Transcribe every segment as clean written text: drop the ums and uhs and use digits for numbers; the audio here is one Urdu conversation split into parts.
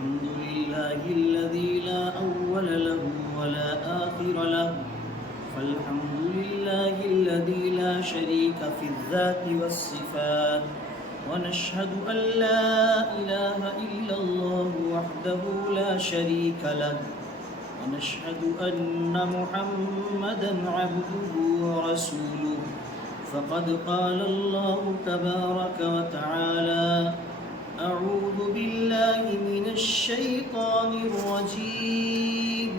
الحمد لله الذي لا أول له ولا آخر له، فالحمد لله الذي لا شريك في الذات والصفات، ونشهد أن لا إله إلا الله وحده لا شريك له، ونشهد أن محمدا عبده ورسوله. فقد قال الله تبارك وتعالى: أعوذ بالله من الشيطان الرجيم،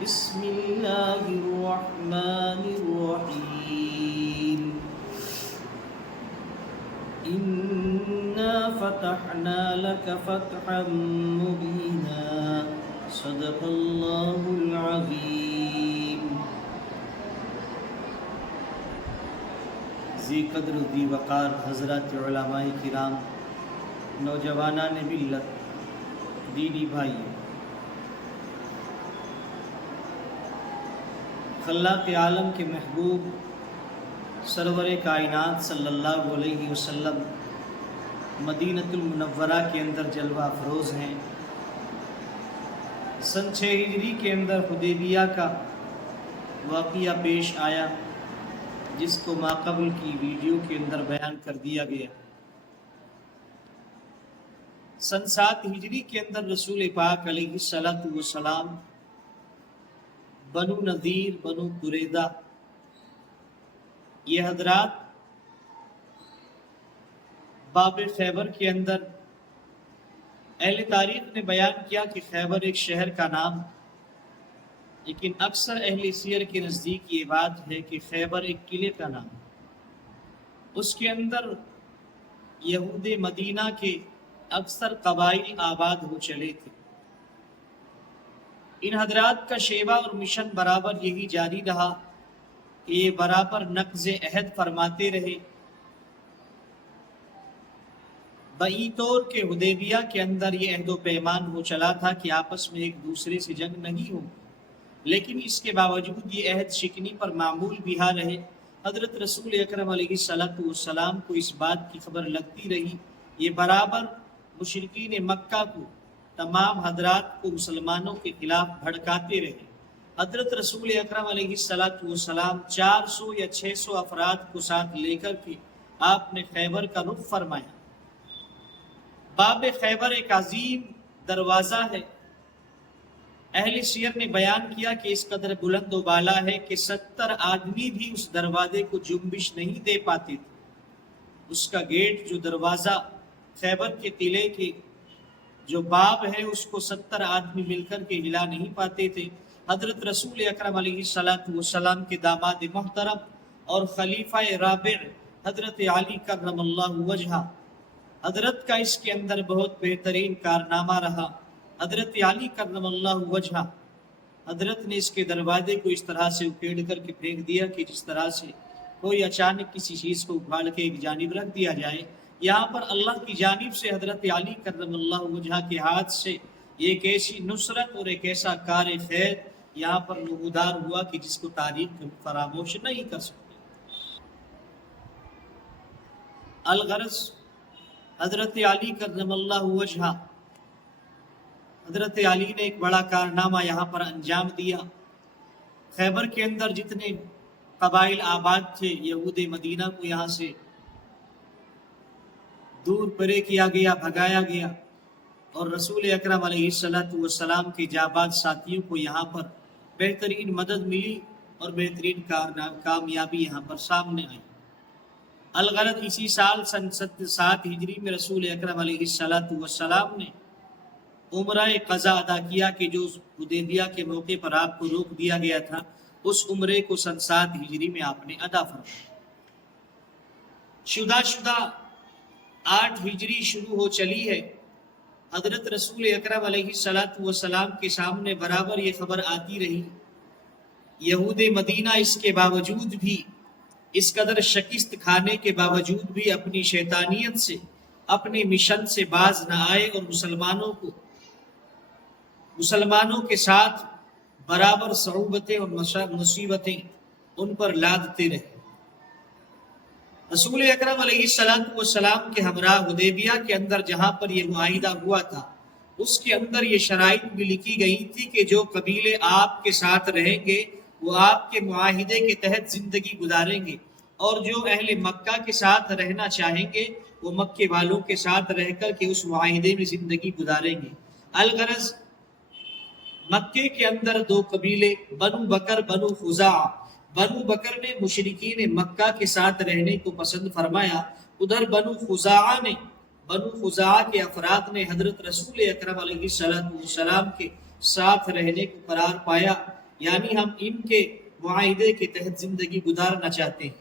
بسم الله الرحمن الرحيم. إنا فتحنا لك فتحا مبينا، صدق الله العظيم. ذی قدر و ذی وقار حضرات علماء کرام، نوجوانان ملت، دینی بھائی، خلاق عالم کے محبوب سرور کائنات صلی اللہ علیہ وسلم مدینۃ المنورہ کے اندر جلوہ افروز ہیں۔ سن 6 ہجری کے اندر حدیبیہ کا واقعہ پیش آیا، جس کو ماقبل کی ویڈیو کے اندر بیان کر دیا گیا۔ سن 7 ہجری کے اندر رسول پاک علیہ السلام بنو نذیر، بنو قریظہ، یہ حضرات باب خیبر کے اندر اہل تاریخ نے بیان کیا کہ خیبر ایک شہر کا نام، لیکن اکثر اہل سیر کے نزدیک یہ بات ہے کہ خیبر ایک قلعے کا نام، اس کے اندر یہود مدینہ کے اکثر قبائل آباد ہو چلے تھے۔ ان حضرات کا شیوا اور مشن برابر یہی جاری رہا کہ یہ برابر نقض عہد فرماتے رہے۔ بئی طور کے حدیبیہ کے اندر یہ عہد و پیمان ہو چلا تھا کہ آپس میں ایک دوسرے سے جنگ نہیں ہو، لیکن اس کے باوجود یہ عہد شکنی پر معمول بھی رہے۔ حضرت رسول اکرم علیہ السلام کو اس بات کی خبر لگتی رہی، یہ برابر مشرکین مکہ کو، تمام حضرات کو مسلمانوں کے خلاف بھڑکاتے رہے۔ حضرت رسول اکرم علیہ السلام 400 یا 600 افراد کو ساتھ لے کر کے آپ نے خیبر کا رخ فرمایا۔ باب خیبر ایک عظیم دروازہ ہے۔ اہل سیر نے بیان کیا کہ اس قدر بلند و بالا ہے کہ 70 آدمی بھی اس دروازے کو جنبش نہیں دے پاتے تھے۔ اس کا گیٹ، جو دروازہ خیبر کے قلعے کے جو باب ہے، اس کو 70 آدمی مل کر کے ہلا نہیں پاتے تھے۔ حضرت رسول اکرم علیہ السلام کے داماد محترم اور خلیفہ رابع حضرت علی کرم اللہ وجہہ، حضرت کا اس کے اندر بہت بہترین کارنامہ رہا۔ حضرت علی کرم اللہ وجہہ، حضرت نے اس کے دروازے کو اس طرح سے اکھیڑ کر کے پھینک دیا کہ جس طرح سے کوئی اچانک کسی چیز کو اکھاڑ کے ایک جانب رکھ دیا جائے۔ یہاں پر اللہ کی جانب سے حضرت علی کرم اللہ وجہہ کے ہاتھ سے ایک ایسی نصرت اور ایک ایسا کار خیر یہاں پر نمودار ہوا کہ جس کو تاریخ فراموش نہیں کر سکتی۔ الغرض، حضرت علی کرم اللہ وجہہ، حضرت علی نے ایک بڑا کارنامہ یہاں پر انجام دیا۔ خیبر کے اندر جتنے قبائل آباد تھے، یہود مدینہ کو یہاں سے دور پرے کیا گیا، بھگایا گیا، اور رسول اکرم علیہ السلام کے جاباد ساتھیوں کو یہاں پر بہترین مدد ملی اور بہترین کامیابی یہاں پر سامنے آئی۔ الغرض، اسی سال سن 7 ہجری میں رسول اکرم علیہ السلام نے عمرہ قضا ادا کیا کہ جو حدیبیہ کے موقع پر آپ کو روک دیا گیا تھا، اس عمرے کو سن 7 ہجری میں آپ نے ادا فرمایا۔ شدہ 8 ہجری شروع ہو چلی ہے۔ حضرت رسول اکرم علیہ السلام کے سامنے برابر یہ خبر آتی رہی، یہود مدینہ اس کے باوجود بھی، اس قدر شکست کھانے کے باوجود بھی اپنی شیطانیت سے، اپنے مشن سے باز نہ آئے اور مسلمانوں کے ساتھ برابر صعوبتیں اور مصیبتیں ان پر لادتے رہے۔ رسول اکرم علیہ السلام کے ہمراہ حدیبیہ کے اندر جہاں پر یہ معاہدہ ہوا تھا، اس کے اندر یہ شرائط بھی لکھی گئی تھی کہ جو قبیلے آپ کے ساتھ رہیں گے وہ آپ کے معاہدے کے تحت زندگی گزاریں گے، اور جو اہل مکہ کے ساتھ رہنا چاہیں گے وہ مکے والوں کے ساتھ رہ کر کے اس معاہدے میں زندگی گزاریں گے۔ الغرض مکے کے اندر دو قبیلے بنو بکر بنو خزاعہ، بنو بکر نے مشرکین مکہ کے ساتھ رہنے کو پسند فرمایا، ادھر بنو خزاعہ کے افراد نے حضرت رسول اکرم علیہ السلام کے ساتھ رہنے کو قرار پایا، یعنی ہم ان کے معاہدے کے تحت زندگی گزارنا چاہتے ہیں۔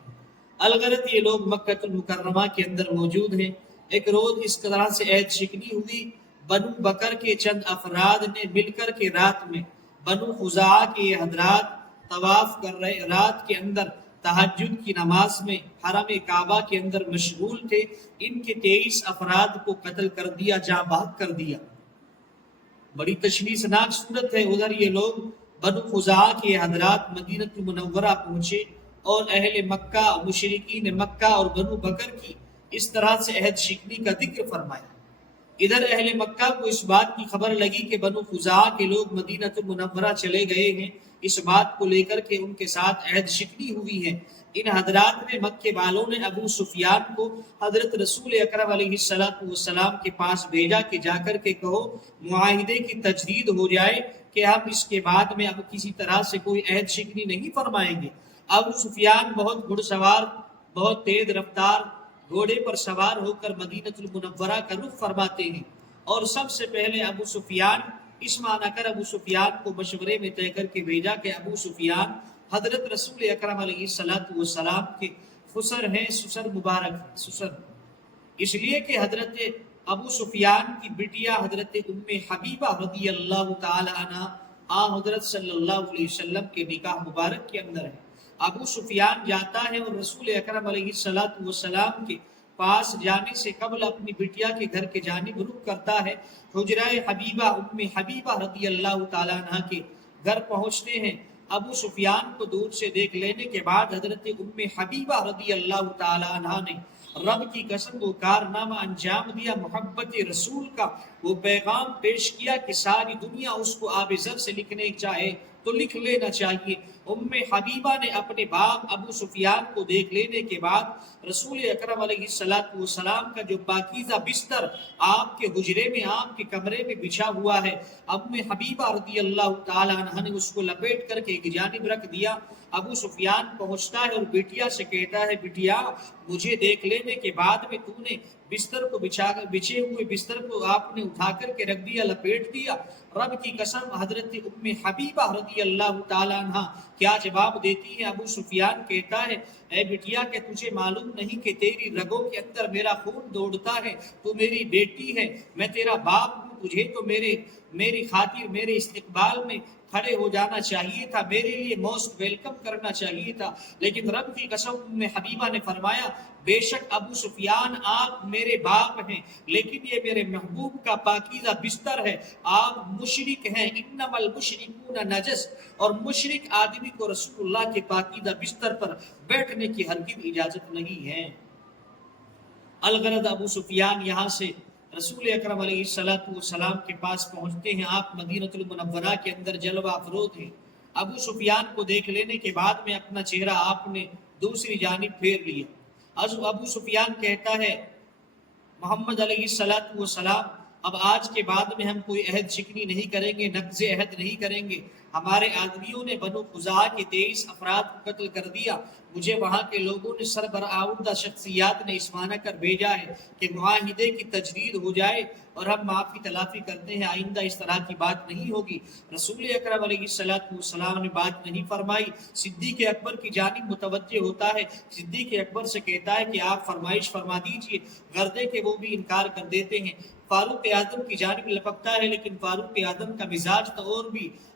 الغرض یہ لوگ مکہ المکرمہ کے اندر موجود ہیں۔ ایک روز اس طرح سے عہد شکنی ہوئی، بنو بکر کے چند افراد نے مل کر کے رات میں بنو خزاعہ کے حضرات طواف کر رہے، رات کے اندر تہجد کی نماز میں حرم کعبہ کے اندر مشغول تھے، ان کے 23 افراد کو قتل کر دیا، جاں بحق کر دیا۔ بڑی تشویشناک صورت ہے۔ ادھر یہ لوگ بنو خزاعہ کے حضرات مدینہ منورہ پہنچے اور اہل مکہ، مشرکین مکہ اور بنو بکر کی اس طرح سے عہد شکنی کا ذکر فرمایا۔ ادھر اہل مکہ کو اس بات کی خبر لگی کہ بنو خزاعہ کے لوگ مدینہ منورہ چلے گئے ہیں، اس بات کو لے کر کے ان کے ساتھ عہد شکنی ہوئی ہے۔ ان حضرات نے، مکے والوں نے ابو سفیان کو حضرت رسول اکرم علیہ السلام کے پاس بھیجا کہ جا کر کے کہو معاہدے کی تجدید ہو جائے کہ ہم اس کے بعد میں اب کسی طرح سے کوئی عہد شکنی نہیں فرمائیں گے۔ ابو سفیان بہت گھڑ سوار، بہت تیز رفتار گھوڑے پر سوار ہو کر مدینہ المنورہ کا رخ فرماتے ہیں، اور سب سے پہلے ابو سفیان اس معنی کر ابو سفیان کو مشورے میں طے کر کے بھیجا کہ ابو سفیان حضرت رسول اکرم علیہ السلام کے خسر ہیں، سسر مبارک سسر، اس لیے کہ حضرت ابو سفیان کی بٹیا حضرت ام حبیبہ رضی اللہ تعالی عنہ حضرت صلی اللہ علیہ وسلم کے نکاح مبارک کے اندر ہے۔ ابو سفیان جاتا ہے اور رسول اکرم علیہ السلام کے پاس جانے سے قبل اپنی بٹیا کے گھر کے جانب رخ کرتا ہے۔ حجرہ حبیبہ ام حبیبہ رضی اللہ تعالیٰ عنہ کے گھر پہنچتے ہیں۔ ابو سفیان کو دور سے دیکھ لینے کے بعد حضرت ام حبیبہ رضی اللہ تعالیٰ عنہ نے رب کی قسم وہ کارنامہ انجام دیا، محبت رسول کا وہ پیغام پیش کیا کہ ساری دنیا اس کو آب زر سے لکھنے چاہے تو لکھ لینا چاہیے۔ ام حبیبہ نے اپنے باپ ابو سفیان کو دیکھ لینے کے بعد رسول اکرم علیہ السلام کا جو پاکیزہ بستر آپ کے حجرے میں، آپ کے کمرے میں بچھا ہوا ہے، ام حبیبہ رضی اللہ تعالی عنہ نے اس کو لپیٹ کر کے ایک جانب رکھ دیا۔ ابو سفیان پہنچتا ہے اور بیٹیا سے کہتا ہے، بیٹیا مجھے دیکھ لینے کے بعد میں تو نے بستر کو بچھے ہوئے بستر کو آپ نے اٹھا کر کے رکھ دیا، لپیٹ دیا۔ رب کی قسم حضرت ام حبیبہ رضی اللہ تعالی عنہ کیا جواب دیتی ہے؟ ابو سفیان کہتا ہے، اے بٹیا کہ تجھے معلوم نہیں کہ تیری رگوں کے اندر میرا خون دوڑتا ہے، تو میری بیٹی ہے، میں تیرا باپ ہوں، تجھے تو میری خاطر میرے استقبال میں کھڑے ہو جانا چاہیے تھا، میرے لیے موسٹ ویلکم کرنا چاہیے تھا۔ لیکن رب کی قسم ام حبیبہ نے فرمایا، بے شک ابو سفیان آپ میرے باپ ہیں، لیکن یہ میرے محبوب کا پاکیزہ بستر ہے، آپ مشرک ہیں، انما المشرکون نجس، اور مشرک آدمی کو رسول اللہ کے پاکیزہ بستر پر بیٹھنے کی ہرگز اجازت نہیں ہے۔ الغرض ابو سفیان یہاں سے رسول اکرم علیہ السلام کے پاس پہنچتے ہیں، آپ مدینہ المنورہ کے اندر جلوہ افروز ہیں۔ ابو سفیان کو دیکھ لینے کے بعد میں اپنا چہرہ آپ نے دوسری جانب پھیر لیا۔ ابو سفیان کہتا ہے، محمد علیہ السلام اب آج کے بعد میں ہم کوئی عہد شکنی نہیں کریں گے، نقض عہد نہیں کریں گے۔ ہمارے آدمیوں نے بنو خزاعہ کے 23 افراد کو قتل کر دیا، مجھے وہاں کے لوگوں نے سربراہ شخصیات نے اس معنی کر بھیجا ہے کہ معاہدے کی تجدید ہو جائے اور ہم معافی تلافی کرتے ہیں، آئندہ اس طرح کی بات نہیں ہوگی۔ رسول اکرم علیہ السلام نے بات نہیں فرمائی، صدیق اکبر کی جانب متوجہ ہوتا ہے، صدیق اکبر سے کہتا ہے کہ آپ فرمائش فرما دیجئے، گردے کے وہ بھی انکار کر دیتے ہیں۔ فاروق اعظم کی جانب لپکتا ہے، لیکن فاروق اعظم کا مزاج تو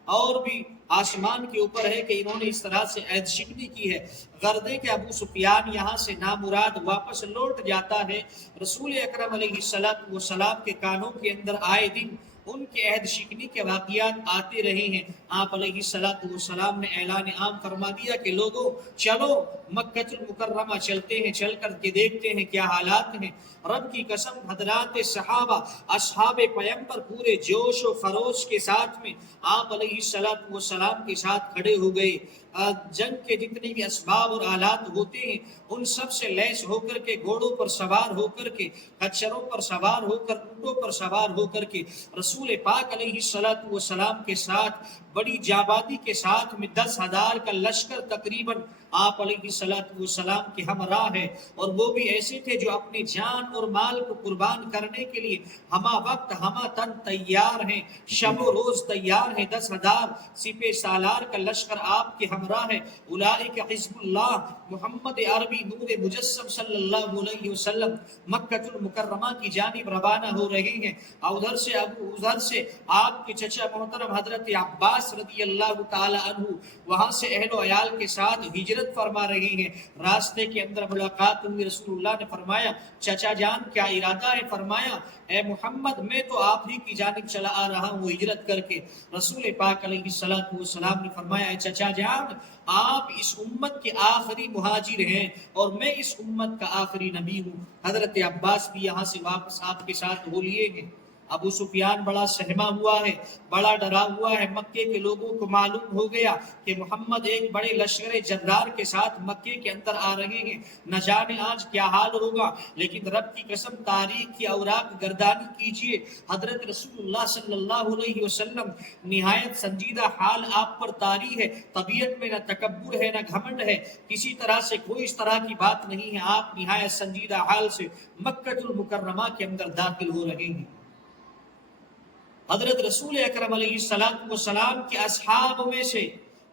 اور بھی آسمان کے اوپر ہے کہ انہوں نے اس طرح سے عہد شکنی کی ہے۔ غردے کے ابو سفیان یہاں سے نامراد واپس لوٹ جاتا ہے۔ رسول اکرم علیہ السلام کے کانوں کے اندر آئے دن ان کے عہد شکنی کے واقعات آتے رہے ہیں۔ آپ علیہ السلام نے اعلان عام فرما دیا کہ لوگوں چلو مکہ المکرمہ چلتے ہیں، چل کر کے دیکھتے ہیں کیا حالات ہیں۔ رب کی قسم حضرات صحابہ اصحاب پیغمبر پورے جوش و خروش کے ساتھ میں آپ علیہ السلام کے ساتھ کھڑے ہو گئے۔ جنگ کے جتنے بھی اسباب اور آلات ہوتے ہیں ان سب سے لیس ہو کر کے، گھوڑوں پر سوار ہو کر کے، خچروں پر سوار ہو کر، اونٹوں پر سوار ہو کر کے رسول پاک علیہ السلام کے ساتھ بڑی جابادی کے ساتھ میں 10,000 کا لشکر تقریباً آپ علیہ السلام کے ہمراہ ہے، اور وہ بھی ایسے تھے جو اپنی جان اور مال کو قربان کرنے کے لیے ہمہ وقت ہمہ تن تیار ہیں، شب و روز تیار ہیں۔ 10,000 سپہ سالار کا لشکر آپ کے ہمراہ ہے۔ اولئک حزب اللہ، محمد عربی نور مجسم صلی اللہ علیہ وسلم مکہ المکرمہ کی جانب روانہ ہو رہے ہیں۔ ادھر سے آپ کے چچا محترم حضرت عباس رضی اللہ تعالی عنہ وہاں سے اہل و عیال کے ساتھ ہجرت فرما رہے ہیں۔ راستے کے اندر ملاقات ہوئی، رسول اللہ نے فرمایا چچا جان کیا ارادہ ہے؟ فرمایا اے محمد میں تو آپ ہی کی جانب چلا آ رہا ہوں ہجرت کر کے۔ رسول پاک علیہ السلام نے فرمایا اے چچا جان آپ اس امت کے آخری مہاجر ہیں اور میں اس امت کا آخری نبی ہوں۔ حضرت عباس بھی یہاں سے واپس آپ کے ساتھ ہو لیے گئے۔ ابو سفیان بڑا سہما ہوا ہے، بڑا ڈرا ہوا ہے۔ مکے کے لوگوں کو معلوم ہو گیا کہ محمد ایک بڑے لشکر جرار کے ساتھ مکے کے اندر آ رہے ہیں، نہ جانے آج کیا حال ہوگا۔ لیکن رب کی قسم تاریخ کی اوراق گردانی کیجئے، حضرت رسول اللہ صلی اللہ علیہ وسلم نہایت سنجیدہ حال آپ پر طاری ہے۔ طبیعت میں نہ تکبر ہے نہ گھمنڈ ہے، کسی طرح سے کوئی اس طرح کی بات نہیں ہے۔ آپ نہایت سنجیدہ حال سے مکہ المکرمہ کے اندر داخل ہو رہے ہیں۔ حضرت رسول اکرم علیہ السلام کے اصحاب میں سے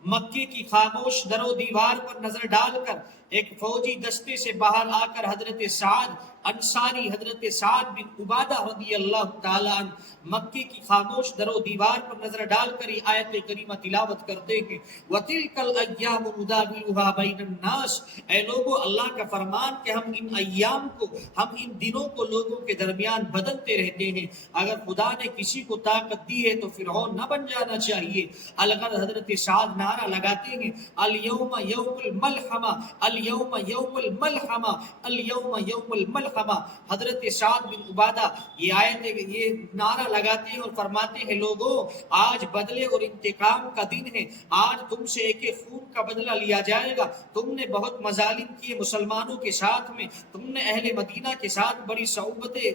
مکے کی خاموش در و دیوار پر نظر ڈال کر ایک فوجی دستے سے باہر آ کر حضرت سعد انصاری، حضرت سعد بن عبادہ رضی اللہ تعالی عنہ مکے کی خاموش در و دیوار پر نظر ڈال کر یہ آیت کریمہ تلاوت کرتے ہیں وَتِلْكَ الْأَيَّامُ نُدَاوِلُهَا بَيْنَ النَّاسِ، اے لوگو اللہ کا فرمان کہ ہم ان ایام کو، ہم ان دنوں کو لوگوں کے درمیان بدلتے رہتے ہیں۔ اگر خدا نے کسی کو طاقت دی ہے تو فرعون نہ بن جانا چاہیے۔ الغرض حضرت سعد نعرہ لگاتے ہیں اليوم یوم الملحمہ، اليوم یوم الملحمہ، اليوم یوم الملحمہ۔ حضرت سعد بن عبادہ یہ نعرہ لگاتے ہیں اور فرماتے ہیں لوگوں آج بدلے اور انتقام کا دن ہے، آج تم سے ایک ایک خون کا بدلہ لیا جائے گا۔ تم نے بہت مظالم کیے مسلمانوں کے ساتھ میں، تم نے اہل مدینہ کے ساتھ بڑی صعوبتیں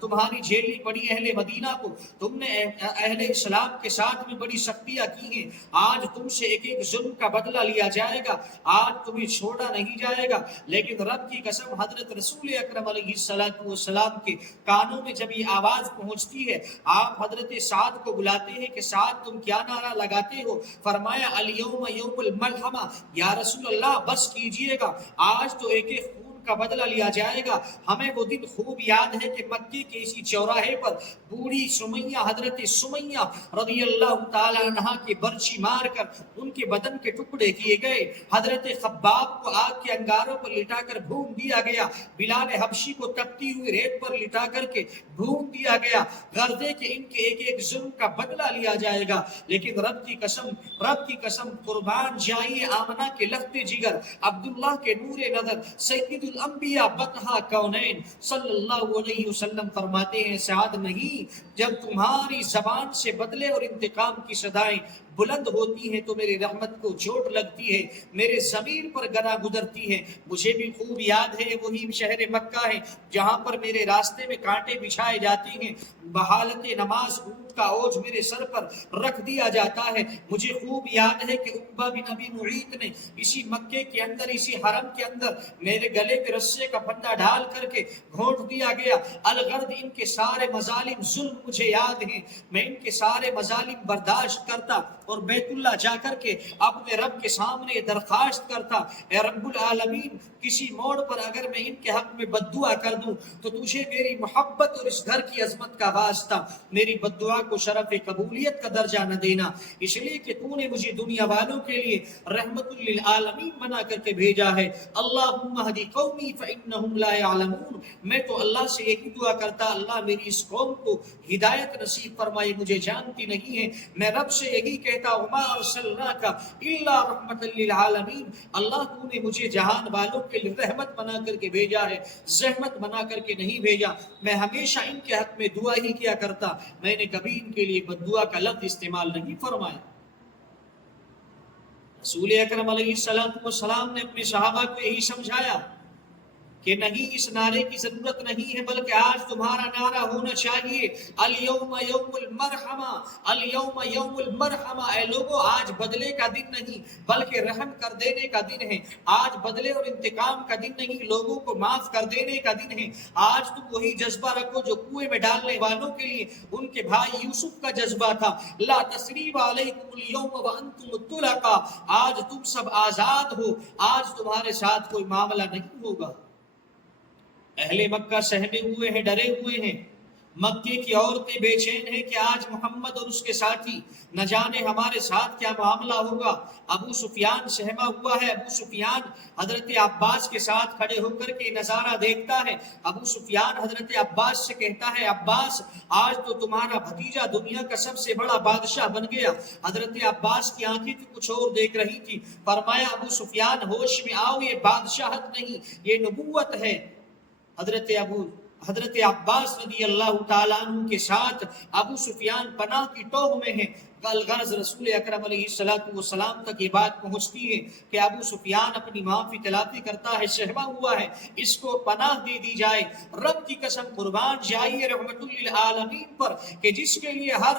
تمہاری جھیلنی پڑی، اہل مدینہ کو تم نے اہل اسلام کے ساتھ میں بڑی سختیاں کی ہیں، آج تم سے ایک ایک ظلم کا بدلہ لیا جائے گا، آج تمہیں چھوڑا نہیں جائے گا۔ لیکن رب کی قسم حضرت رسول اکرم علیہ السلام کے کانوں میں جب یہ آواز پہنچتی ہے، آپ حضرت سعد کو بلاتے ہیں کہ سعد تم کیا نعرہ لگاتے ہو؟ فرمایا الیوم یوم الملحمہ، یا رسول اللہ بس کیجئے گا، آج تو ایک ایک کا بدلہ لیا جائے گا۔ ہمیں وہ دن خوب یاد ہے کہ مکے کے اسی چوراہے پر بوڑھی سمیہ، حضرت سمیہ رضی اللہ تعالی عنہ کے برچی مار کر ان کے بدن کے ٹکڑے کیے گئے، حضرت خباب کو آگ کے انگاروں پر لٹا کر بھون دیا گیا، بلال حبشی کو تپتی ہوئی ریت پر لٹا کر کے بھون دیا گیا، غرض ہے کہ ان کے ایک ایک ظلم کا بدلہ لیا جائے گا۔ لیکن رب کی قسم قربان جائیے آمنہ کے لخت جگر، عبداللہ کے نور نظر، سید الانبیاء بطحہ کونین صلی اللہ علیہ وسلم فرماتے ہیں سعد نہیں، جب تمہاری زبان سے بدلے اور انتقام کی صدائیں بلند ہوتی ہیں تو میری رحمت کو چوٹ لگتی ہے، میرے ضمیر پر گنا گزرتی ہے۔ مجھے بھی خوب یاد ہے وہی شہر مکہ ہے جہاں پر میرے راستے میں کانٹے بچھائے جاتے ہیں، بحالت نماز اونٹ کا اوج میرے سر پر رکھ دیا جاتا ہے۔ مجھے خوب یاد ہے کہ عقبہ بن ابی معیط نے اسی مکے کے اندر، اسی حرم کے اندر میرے گلے پہ رسے کا پھندا ڈال کر کے گھونٹ دیا گیا۔ الغرض ان کے سارے مظالم ظلم مجھے یاد ہیں، میں ان کے سارے مظالم برداشت کرتا اور بیت اللہ جا کر کے اپنے رب کے سامنے درخواست کرتا اے رب العالمین کسی موڑ پر اگر میں ان کے حق میں بد دعا کر دوں تو تجھے میری محبت اور اس گھر کی عظمت کا واسطہ میری بد دعا کو شرف قبولیت کا درجہ نہ دینا، اس لیے کہ تو نے مجھے دنیا والوں کے لیے رحمت للعالمین بنا کر کے بھیجا ہے۔ اللہم اہدی قومی فانہم لا یعلمون، میں تو اللہ سے یہی دعا کرتا اللہ میری اس قوم کو ہدایت نصیب فرمائے، مجھے جانتی نہیں ہے۔ میں رب سے یہی کہتا وما ارسلناک الا رحمت للعالمین، اللہ تو نے مجھے جہان والوں کے لیے رحمت بنا کر کے بھیجا ہے، زحمت بنا کر کے نہیں بھیجا۔ میں ہمیشہ ان کے حق میں دعا ہی کیا کرتا، میں نے کبھی ان کے لیے بد دعا کا لفظ استعمال نہیں فرمایا۔ رسول اکرم علیہ السلام نے اپنے صحابہ کو یہی سمجھایا کہ نہیں، اس نعرے کی ضرورت نہیں ہے، بلکہ آج تمہارا نعرہ ہونا چاہیے الیوم یوم المرحمہ، الیوم یوم المرحمہ، اے لوگوں آج بدلے کا دن نہیں بلکہ رحم کر دینے کا دن ہے، آج بدلے اور انتقام کا دن نہیں، لوگوں کو معاف کر دینے کا دن ہے۔ آج تم وہی جذبہ رکھو جو کنویں میں ڈالنے والوں کے لیے ان کے بھائی یوسف کا جذبہ تھا، لا تثریب علیکم اليوم وانتم الطلقاء، آج تم سب آزاد ہو، آج تمہارے ساتھ کوئی معاملہ نہیں ہوگا۔ اہل مکہ سہمے ہوئے ہیں، ڈرے ہوئے ہیں، مکے کی عورتیں بے چین ہیں کہ آج محمد اور اس کے ساتھی نہ جانے ہمارے ساتھ کیا معاملہ ہوگا۔ ابو سفیان سہما ہوا ہے، ابو سفیان حضرت عباس کے ساتھ کھڑے ہو کر کے نظارہ دیکھتا ہے۔ ابو سفیان حضرت عباس سے کہتا ہے عباس آج تو تمہارا بھتیجا دنیا کا سب سے بڑا بادشاہ بن گیا۔ حضرت عباس کی آنکھیں تو کچھ اور دیکھ رہی تھی، فرمایا ابو سفیان ہوش میں آؤ، یہ بادشاہت نہیں یہ نبوت ہے۔ حضرت عباس رضی اللہ تعالیٰ عنہ کے ساتھ ابو سفیان پناہ کی ٹوہ میں ہیں۔ الغرض رسول اکرم علیہ السلام تک یہ بات پہنچتی ہے کہ ابو سفیان اپنی معافی تلافی کرتا ہے، سہما ہوا ہے، اس کو پناہ دے دی جائے۔ رب کی قسم قربان جائیے رحمت للعالمین پر کہ جس کے لیے ہر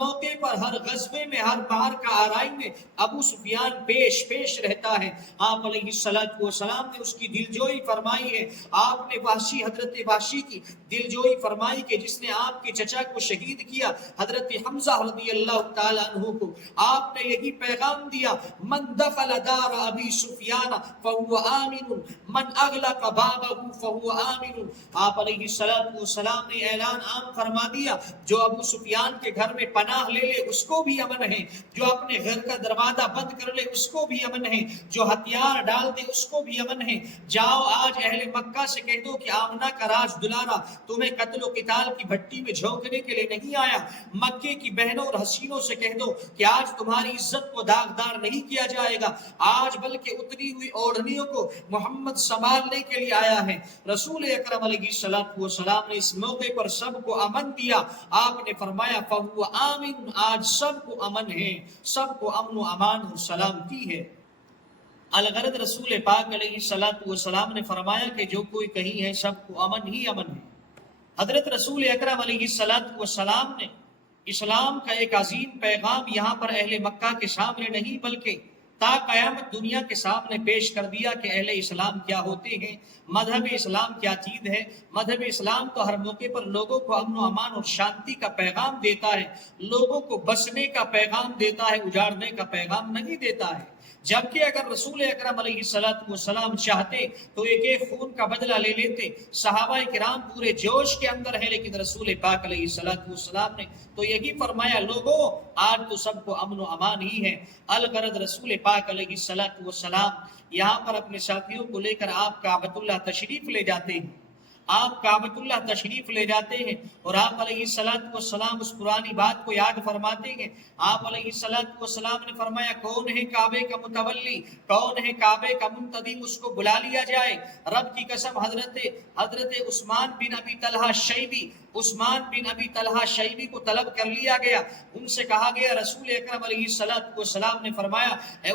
موقع پر، ہر غزوے میں، ہر بار کا آرائی میں ابو سفیان پیش رہتا ہے۔ آپ علیہ السلام نے اس کی دلجوئی فرمائی ہے، آپ نے حضرت وحشی کی دلجوئی فرمائی کہ جس نے آپ کے چچا کو شہید کیا حضرت حمزہ رضی اللہ تعالیٰ عنہ کو، آپ نے یہی پیغام دیا من دخل دار ابی سفیان فہو آمن من اغلق بابہ فہو آمن۔ آپ علیہ السلام نے اعلان عام فرما دیا جو ابو سفیان کے گھر میں پناہ لے لے اس کو بھی امن ہے، جو اپنے گھر کا دروازہ بند کر لے اس کو بھی امن ہے، جو ہتھیار ڈال دے اس کو بھی امن ہے۔ جاؤ آج اہل مکہ سے کہہ دو کہ آمنہ کا راج دلارا تمہیں قتل و قتال کی بھٹی میں جھونکنے کے لیے نہیں آیا۔ مکے کی بہنوں اور حسینوں سے کہہ دو کہ آج تمہاری عزت کو داغدار نہیں کیا جائے گا، آج بلکہ اتری ہوئی اوڑھنیوں کو محمد سنبھالنے کے لیے آیا ہے۔ رسول اکرم علیہ السلام نے اس موقع پر سب کو امن دیا۔ آپ نے فرمایا فہو آمن، آج سب کو امن ہے، سب کو امن و امان اور سلامتی ہے۔ الغرض رسول پاک علیہ السلام نے فرمایا کہ جو کوئی کہیں ہے سب کو امن ہی امن ہے۔ حضرت رسول اکرم علیہ السلام نے اسلام کا ایک عظیم پیغام یہاں پر اہل مکہ کے سامنے نہیں بلکہ تا قیامت دنیا کے سامنے پیش کر دیا کہ اہل اسلام کیا ہوتے ہیں، مذہب اسلام کیا چیز ہے۔ مذہب اسلام تو ہر موقع پر لوگوں کو امن و امان اور شانتی کا پیغام دیتا ہے، لوگوں کو بسنے کا پیغام دیتا ہے، اجاڑنے کا پیغام نہیں دیتا ہے۔ جبکہ اگر رسول اکرم علیہ السلام چاہتے تو ایک خون کا بدلہ لے لیتے۔ صحابہ کرام پورے جوش کے اندر ہیں، لیکن رسول پاک علیہ السلام نے تو یہی فرمایا لوگوں آج تو سب کو امن و امان ہی ہے۔ الغرض رسول پاک علیہ السلام یہاں پر اپنے ساتھیوں کو لے کر آپ کعبۃ اللہ تشریف لے جاتے ہیں، آپ کعبۃ اللہ تشریف لے جاتے ہیں اور آپ علیہ السلام اس پرانی بات کو یاد فرماتے ہیں۔ آپ علیہ السلام نے فرمایا کون ہے کعبے کا متولی، کون ہے کعبے کا منتظم، اس کو بلا لیا جائے۔ رب کی قسم حضرت عثمان بن ابی طلحہ شیبی کو طلب کر لیا گیا، ان سے کہا گیا رسول اکرم علیہ السلام نے فرمایا اے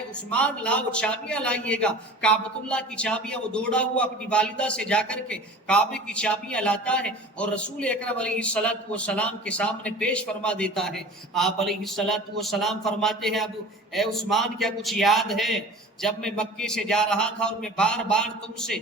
عثمان لاؤ چابیاں لائیے گا۔ کعبۃ اللہ کی چابیاں وہ دوڑا ہوا اپنی والدہ سے جا کر کے کعبے کی چابیاں لاتا ہے اور رسول اکرم علیہ السلام کے سامنے پیش فرما دیتا ہے۔ آپ علیہ السلام فرماتے ہیں اے عثمان کیا کچھ یاد ہے جب میں مکے سے جا رہا تھا اور میں بار بار تم سے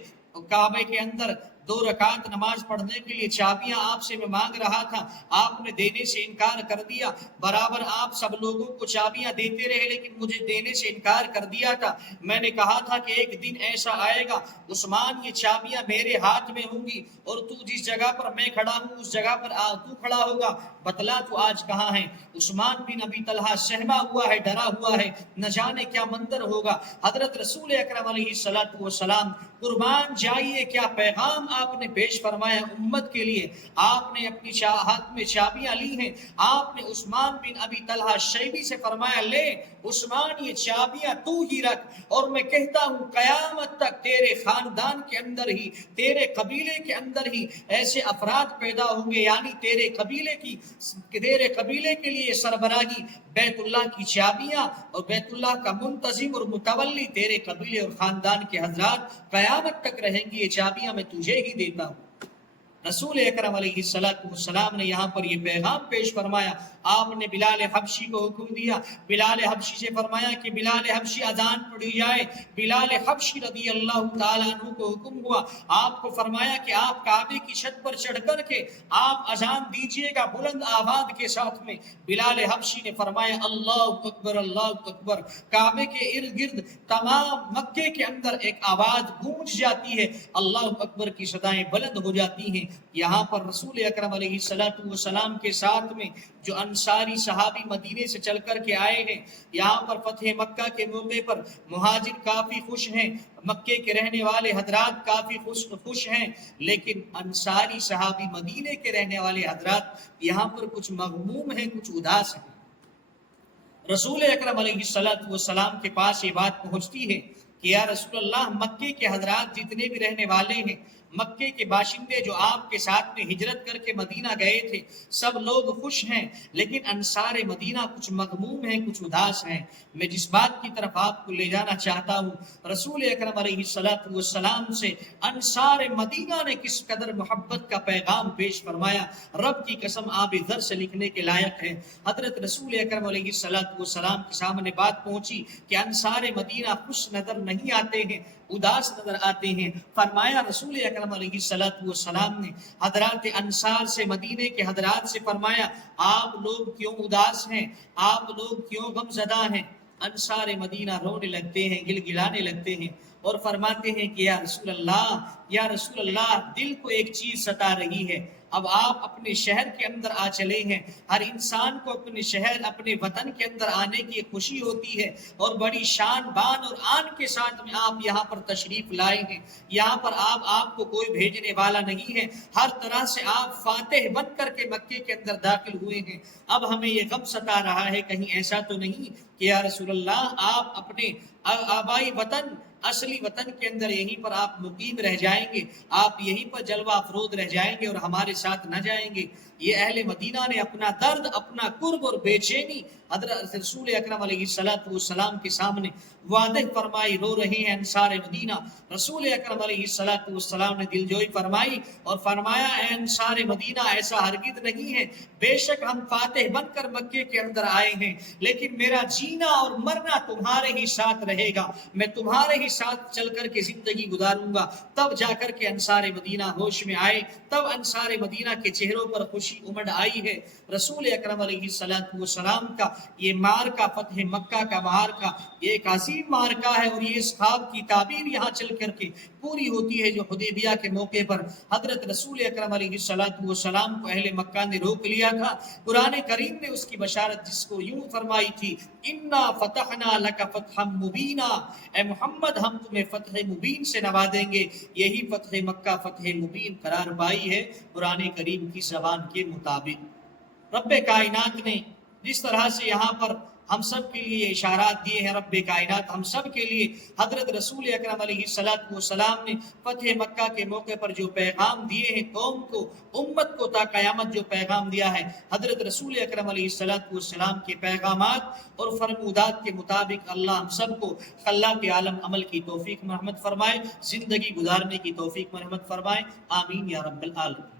کعبے کے اندر 2 رکعت نماز پڑھنے کے لیے چابیاں آپ سے میں مانگ رہا تھا، آپ نے دینے سے انکار کر دیا۔ برابر آپ سب لوگوں کو چابیاں دیتے رہے لیکن مجھے دینے سے انکار کر دیا تھا۔ میں نے کہا تھا کہ ایک دن ایسا آئے گا عثمان یہ چابیاں میرے ہاتھ میں ہوں گی اور تو جس جگہ پر میں کھڑا ہوں اس جگہ پر تو کھڑا ہوگا، بتلا تو آج کہاں ہے؟ عثمان بن ابی طلحہ سہما ہوا ہے، ڈرا ہوا ہے، نہ جانے کیا منظر ہوگا۔ حضرت رسول اکرم علیہ السلام قربان جائیے کیا پیغام آپ نے پیش فرمایا امت کے لیے۔ آپ نے اپنی ہاتھ میں چابیاں لی ہیں، آپ نے عثمان بن ابی طلحہ شیبی سے فرمایا لے عثمان یہ چابیاں تو ہی رکھ، اور میں کہتا ہوں قیامت تک تیرے خاندان کے اندر ہی، تیرے قبیلے کے اندر ہی ایسے افراد پیدا ہوں گے، یعنی تیرے قبیلے کے لیے سربراہی بیت اللہ کی چابیاں اور بیت اللہ کا منتظم اور متولی تیرے قبیلے اور خاندان کے حضرات قیامت تک رہیں گی، یہ چابیاں میں تجھے ہی دیتا ہوں۔ رسول اکرم علیہ السلام نے یہاں پر یہ پیغام پیش فرمایا۔ آپ نے بلال حبشی کو حکم دیا، بلال حبشی سے فرمایا کہ بلال حبشی اذان پڑھی جائے۔ بلال حبشی رضی اللہ تعالیٰ عنہ کو حکم ہوا، آپ کو فرمایا کہ آپ کعبے کی چھت پر چڑھ کر کے آپ اذان دیجئے گا بلند آواز کے ساتھ میں۔ بلال حبشی نے فرمایا اللہ اکبر اللہ اکبر۔ کعبے کے ارد گرد تمام مکے کے اندر ایک آواز گونج جاتی ہے، اللہ اکبر کی صدائیں بلند ہو جاتی ہیں۔ یہاں پر رسول اکرم علیہ السلام کے ساتھ میں جو انصاری صحابی مدینے سے چل کر کے آئے ہیں، یہاں پر فتح مکہ کے موقع پر مہاجر کافی خوش ہیں، مکے کے رہنے والے حضرات کافی خوش ہیں، لیکن انصاری صحابی مدینے کے رہنے والے حضرات یہاں پر کچھ مغموم ہیں، کچھ اداس ہیں۔ رسول اکرم علیہ السلام کے پاس یہ بات پہنچتی ہے کہ یا رسول اللہ مکے کے حضرات جتنے بھی رہنے والے ہیں، مکے کے باشندے جو آپ کے ساتھ میں ہجرت کر کے مدینہ گئے تھے، سب لوگ خوش ہیں، لیکن انصار مدینہ کچھ مغموم ہیں، کچھ اداس ہیں۔ میں جس بات کی طرف آپ کو لے جانا چاہتا ہوں، رسول اکرم علیہ السلام سے انصار مدینہ نے کس قدر محبت کا پیغام پیش فرمایا، رب کی قسم آب ذر سے لکھنے کے لائق ہے۔ حضرت رسول اکرم علیہ السلام کے سامنے بات پہنچی کہ انصار مدینہ خوش نظر نہیں آتے ہیں، اداس نظر آتے ہیں۔ فرمایا رسول اکرم علیہ السلام نے حضرات انصار سے، مدینے کے حضرات سے فرمایا آپ لوگ کیوں اداس ہیں، آپ لوگ کیوں غم زدہ ہیں؟ انصار مدینہ رونے لگتے ہیں، گل گلانے لگتے ہیں اور فرماتے ہیں کہ یا رسول اللہ دل کو ایک چیز ستا رہی ہے۔ اب آپ اپنے شہر کے اندر آ چلے ہیں، ہر انسان کو اپنے شہر اپنے وطن کے اندر آنے کی خوشی ہوتی ہے اور بڑی شان بان اور آن کے ساتھ میں آپ یہاں پر تشریف لائے ہیں۔ یہاں پر آپ کو کوئی بھیجنے والا نہیں ہے، ہر طرح سے آپ فاتح بن کر کے مکے کے اندر داخل ہوئے ہیں۔ اب ہمیں یہ غم ستا رہا ہے کہیں ایسا تو نہیں کہ یا رسول اللہ آپ اپنے آبائی وطن، اصلی وطن کے اندر یہیں پر آپ مقیم رہ جائیں گے، آپ یہیں پر جلوہ افروز رہ جائیں گے اور ہمارے ساتھ نہ جائیں گے؟ یہ اہل مدینہ نے اپنا درد، اپنا کرب اور بے چینی حضرت رسول اکرم علیہ السلام کے سامنے واضح فرمائی۔ رو رہے ہیں انصار مدینہ، رسول اکرم علیہ السلام نے دلجوئی فرمائی اور فرمایا اے انصار مدینہ ایسا ہرگز نہیں ہے، بے شک ہم فاتح بن کر مکے کے اندر آئے ہیں، لیکن میرا جینا اور مرنا تمہارے ہی ساتھ رہے گا، میں تمہارے ہی ساتھ چل کر کے زندگی گزاروں گا۔ تب جا کر کے انصار مدینہ ہوش میں آئے، تب انصار مدینہ کے چہروں پر خوشی امڑ آئی ہے۔ رسول اکرم علیہ السلام کا یہ مارکہ، فتح مکہ کا مارکہ، یہ ایک عظیم مارکہ ہے اور یہ اس خواب کی تعبیر یہاں چل کر کے پوری ہوتی ہے جو حدیبیہ کے موقع پر حضرت رسول اکرم علیہ السلام کو اہل مکہ نے روک لیا تھا۔ قرآن کریم نے اس کی بشارت جس کو یوں فرمائی تھی انا فتحنا لک فتحا مبینا، اے محمد ہم تمہیں فتح مبین سے نوازیں گے۔ یہی فتح مکہ فتح مبین قرار پائی ہے قرآن کریم کی زبان کے مطابق۔ رب کائنات نے جس طرح سے یہاں پر ہم سب کے لیے اشارات دیے ہیں، رب کائنات ہم سب کے لیے حضرت رسول اکرم علیہ السلام نے فتح مکہ کے موقع پر جو پیغام دیے ہیں قوم کو، امت کو تا قیامت جو پیغام دیا ہے، حضرت رسول اکرم علیہ السلام کے پیغامات اور فرمودات کے مطابق اللہ ہم سب کو اللہ کے عالم عمل کی توفیق مرحمت فرمائے، زندگی گزارنے کی توفیق مرحمت فرمائے، آمین یا رب العالمین۔